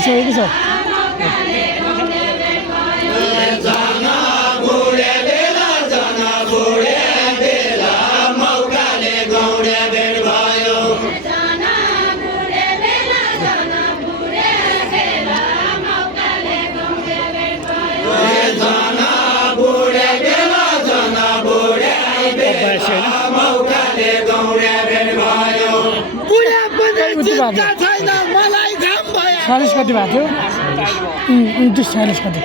पैसा यही छ चालीस कति भएको थियो 29-40 कति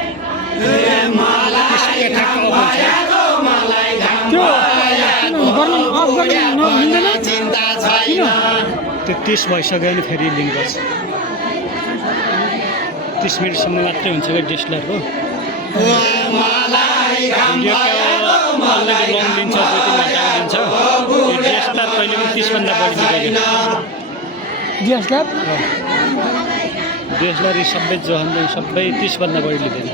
त्यो 30 भइसक्यो नि फेरि लिङ्क गर्छ 30 मिनटसम्म मात्रै हुन्छ क्या डिस्लरको लङ लिन्छ 2-3 घन्टा लिन्छ यो डिएसएलआर कहिले पनि 30 भन्दा बढी लिँदैन डिएसएलआर सबै जोहान सबै 30 भन्दा बढी लिँदैन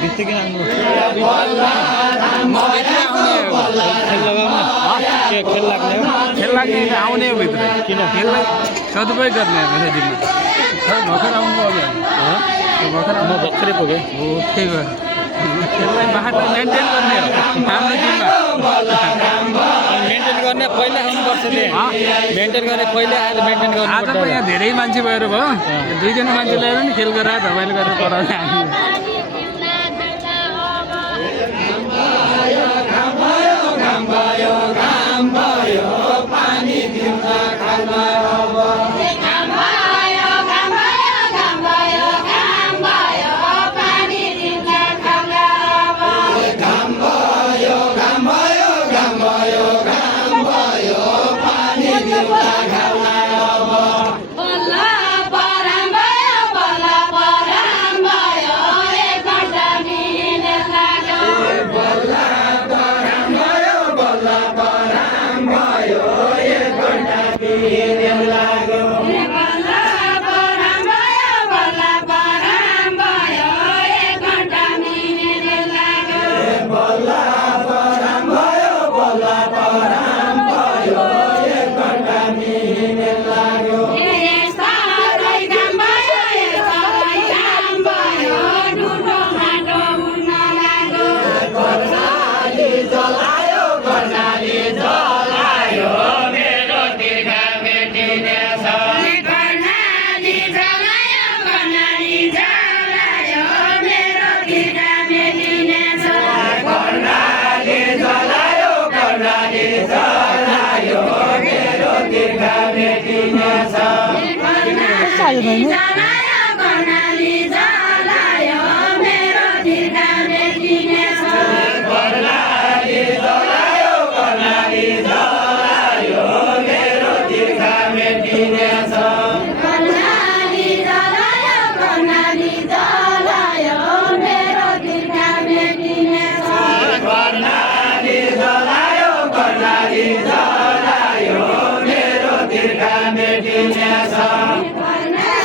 बित्तिकै आउनु खेल लाग्ने आउने भित्र किन खेललाई सदुपयोग गर्ने दिनमा भर्खर आउनु अघि म भर्खरै पुगेँ हो त्यही भएर खेललाई बाटो मेन्टेन गर्ने हो हाम्रो टिममा मेन्टेन गर्ने पहिला आउनुपर्छ मेन्टेन गर्ने पहिला आएर मेन्टेन गर्नु आज त यहाँ धेरै मान्छे भएर भयो 2जना मान्छे ल्याएर नि खेल गराएर रमाइलो गरेर पढाउने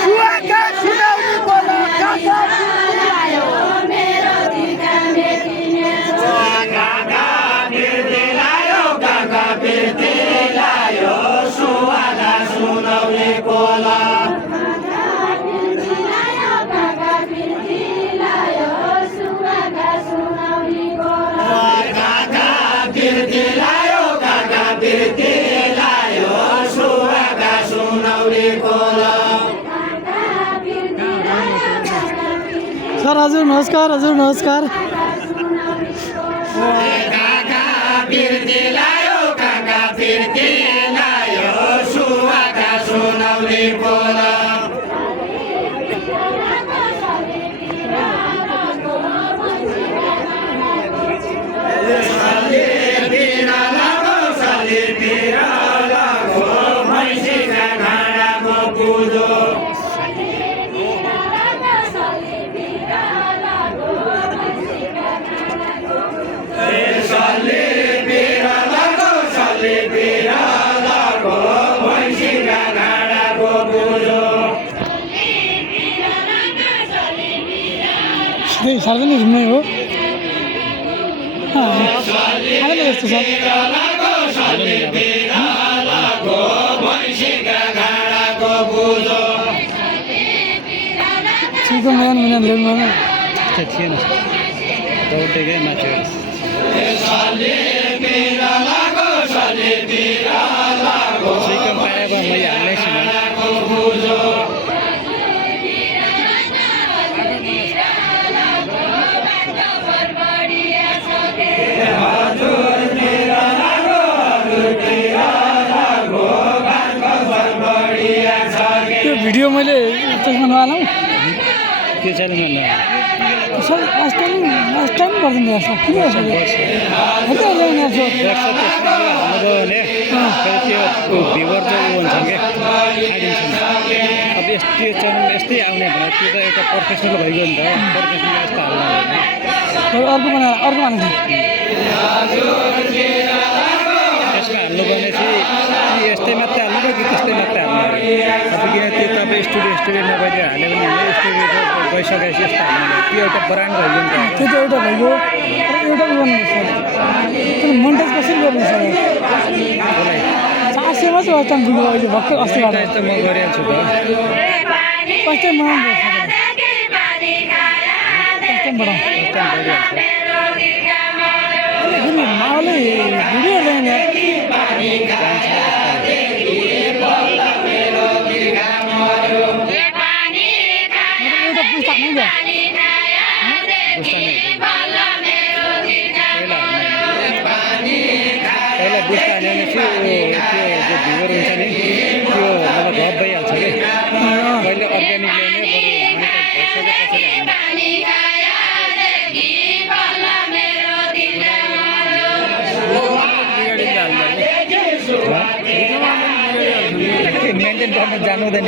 सुहाका सुनाउनु पर्ला नमस्कार हजुर नमस्कार सार्वजनिक घुम्ने हो यस्तो छ छिटो मैदान ल्याउनु थिएन दौडेकै माथि सिकम पाएको मैले हाल्नै त्यो भिडियो मैले त्यसमा नहालौँ त्यो चाहिँ सर लास्ट टाइम गरिदिनु रहेछ किन रहेछ ल्याउने हाल्नुभयो भने त्यो भ्युवर चाहिँ ऊ हुन्छ क्या आइदिन्छन् अब यस्तो च्यानल यस्तै आउने भयो त्यो त एउटा प्रोफेसनल भइगयो नि त प्रोफेसनल यस्तो हाल्नु अर्को हाल्नु त्यसमा हाल्नु भने चाहिँ यस्तै मात्रै हाल्नु र कि त्यस्तै मात्रै हाल्नु अब किन त्यो तपाईँ स्टुडियो नभइदियो हाल्यो भने स्टुडियो गइसकेपछि यस्तो हाल्नु त्यो एउटा ब्रान्ड भइगयो नि त त्यो त एउटा भइगयो एउटा गर्नुपर्छ मोन्टाइज कसरी गर्नु सर 400मा चाहिँ अस्ति पुग्यो अहिले भर्खर अस्ति त म गरिहाल्छु त कस्तै माउन्ट माउले भिडियो ल्याउने एउटा पुस्तक नै पहिला बुझ्दा हाल्यो भने चाहिँ त्यो जो भ्युवर हुन्छ नि त्यो मतलब घट भइहाल्छ कि पहिले अर्ग्यानिक ल्याउने मेन्टेन गर्न जानु हुँदैन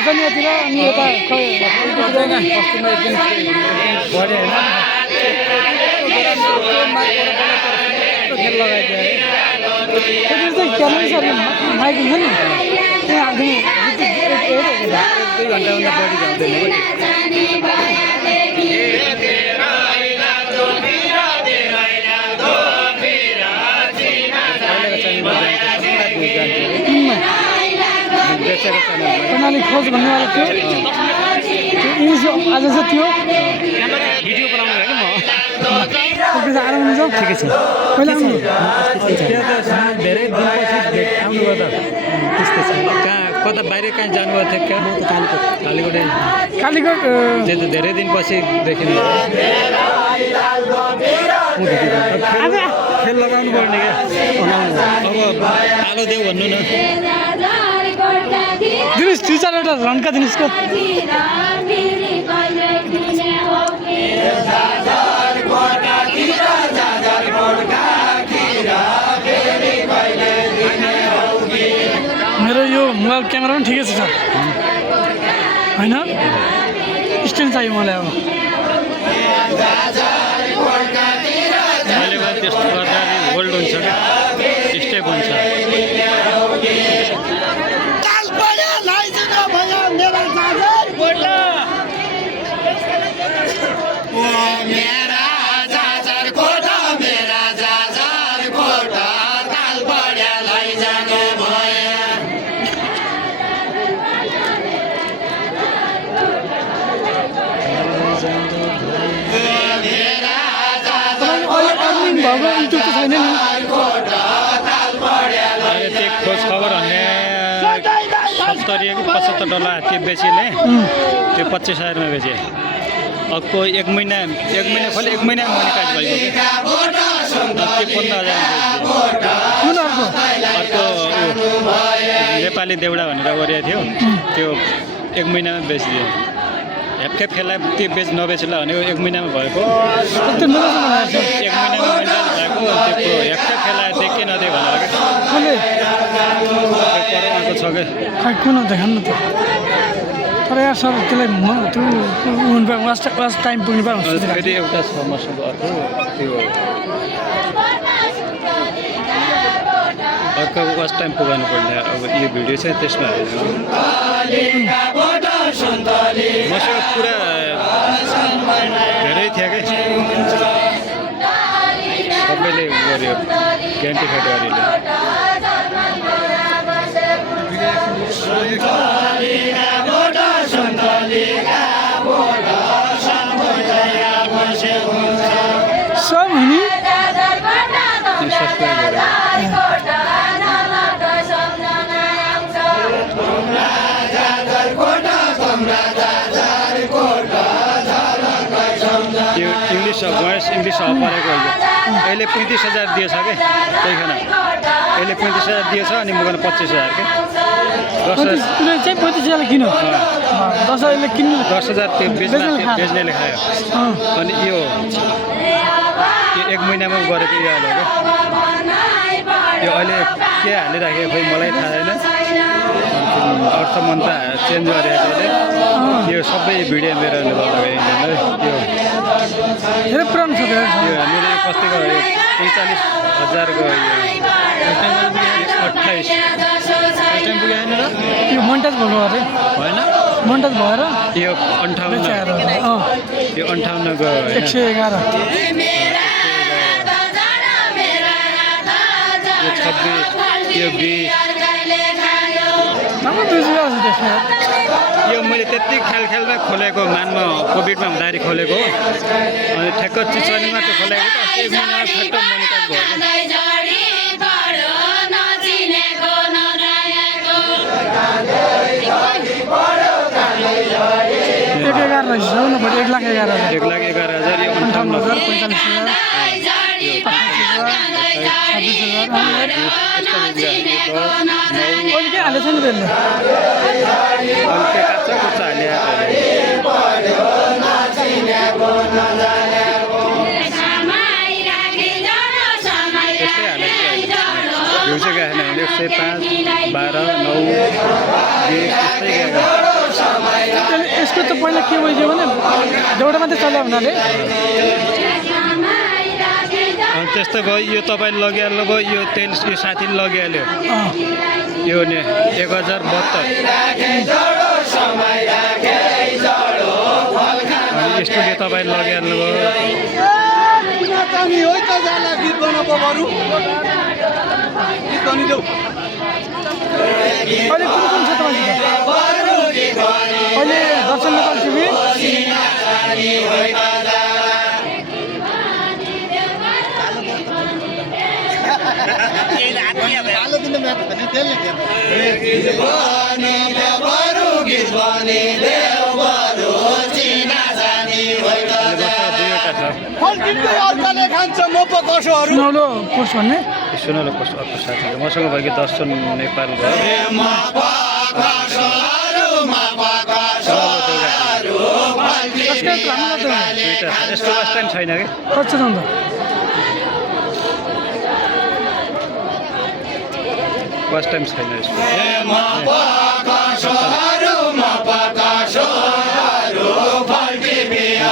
भजनीयतिर अनि यता खेल लगाइदियो है क्यामेरा सर माइक हुन्छ नि त्यहाँ हालिदिनु 2 घन्टाभन्दा बढी जाँदैन प्रणाली खोज भन्नेवाला थियो इङ्ग्लिस आज चाहिँ थियो भिडियो बनाउनु होइन म आराम हुन्छ ठिकै छ पहिला आउनु धेरै दिनपछि आउनुभयो त त्यस्तै छ कहाँ कता बाहिर कहीँ जानुभएको थियो क्या कालीकोट त्यो त धेरै दिनपछि देखिनु खेल लगाउनु पर्ने क्या अब आलो देऊ भन्नु न दिनुहोस् 2-4 रन्का दिनुहोस् को मेरो यो मोबाइल क्यामेरा पनि ठिकै छ सर होइन स्ट्यान्ड चाहियो मलाई अब त्यस्तो गर्दा होल्ड हुन्छ क्या स्टेप हुन्छ अब युट्युब त छैन नि अहिले त्यो खोज खबर भन्ने $70 कि $75 त्यो बेचिने त्यो 25,000 में बेचे अर्को एक महीना खोले एक महीना मोनिटाइज भएको त्यो 15,000 अर्को नेपाली देउडा भनेर गरेको थियो त्यो एक महिनामा बेचिदियो हेपखेप खेललाई त्यो नबेचेला भनेको एक महिनामा भएको एक महिनामा मोनिटाइज भएको त्यो हेपखेप खेललाई देखे नदियो भनेर आएको छ कि खै कुन देखाउनु न त तर यार सर त्यसलाई वाच टाइम पुग्नु पर्छ फेरि एउटा छ मसँग अर्को त्यो अर्को वाच टाइम पुगाउनु पर्ने अब यो भिडियो चाहिँ त्यसमा मसँग पुरा धेरै थियो कि सबैले गर्यो ग्यान्टिफाइड गरेर सब हुने त्यो इङ्ग्लिस भोइस इङ्ग्लिस परेको अहिले 35,000 दिएछ कि त्यही खाना अहिले 35,000 दिएछ अनि मगाउनु 25,000 के 10,000 चाहिँ 35,000 किन 10,000 किन्नु 10,000 त्यो बेच्नेले खायो अनि यो एक महिनामा गरेको यो हाल्यो कि यो अहिले के हालिराखेको खोइ मलाई थाहा छैन अर्थ मन्त्र चेन्ज गरेको यो सबै भिडियो मेरो यो धेरै पुरानो छ यो मेरो कतिको 45,000को 28 यो मोन्टाज भएको अरे होइन मोन्टाज भएर यो 58 यो 58 को 111 यो 26 यो 20 यो मैले त्यति खेलमा खोलेको मानमा कोभिडमा हुँदाखेरि खोलेको अनि ठ्याक्क चिचनीमा त्यो खोलेको त एक महिनामा ठ्याक्क मोनिटाइज भयो $1,11,000 यो 58,000 हालेछ नि त्यसले यो चाहिँ गएन 105 12 9 यसको त पहिला के भइदियो भने देउडा मात्रै चल्यो हुनाले त्यस्तो भयो यो तपाईँले लगिहाल्नु भयो यो तेल यो साथीले लगिहाल्यो यो नि 1,072 स्टुडियो तपाईँले लगिहाल्नु भयो अहिले कुन कुन छ तपाईँको अहिले दर्शन नेपाल टिभी सुनौलो पोस्ट भन्ने सुनौलो पोस्ट अर्को साथी मसँग भएको दर्शन नेपाल भयो यस्तो वाच टाइम छैन कि कति छ त वाच टाइम छैन यसको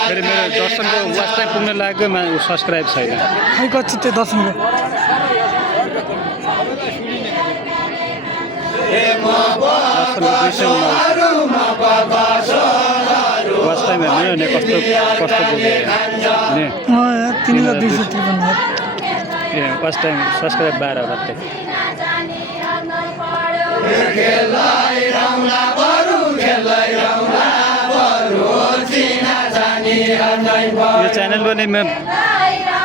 फेरि मेरो दर्शनको वाच टाइम पुग्न लागेको सब्सक्राइब छैन खै कति त्यो दर्शनको वाच टाइम हेर्नु नि कस्तो पुग्यो नि 3,253 ए वाच टाइम सब्सक्राइब 12 मात्रै यो च्यानल पनि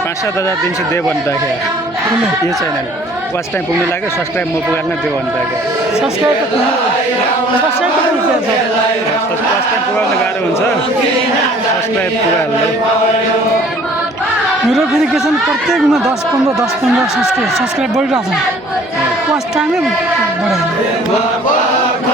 5 5,000-7,000 दिन्छु दे भन्दाखेरि यो च्यानल फर्स्ट टाइम पुग्नु लाग्यो सब्सक्राइब म पुगाल्न दे भन्दाखेरि सब्सक्राइब त फर्स्ट टाइम पुगाउन गाह्रो हुन्छ सब्सक्राइब पुगाल्नु मेरो फेरि के छ भने प्रत्येकमा 10-15 सब्सक्राइब बढिरहेको छ फर्स्ट टाइमै बढायो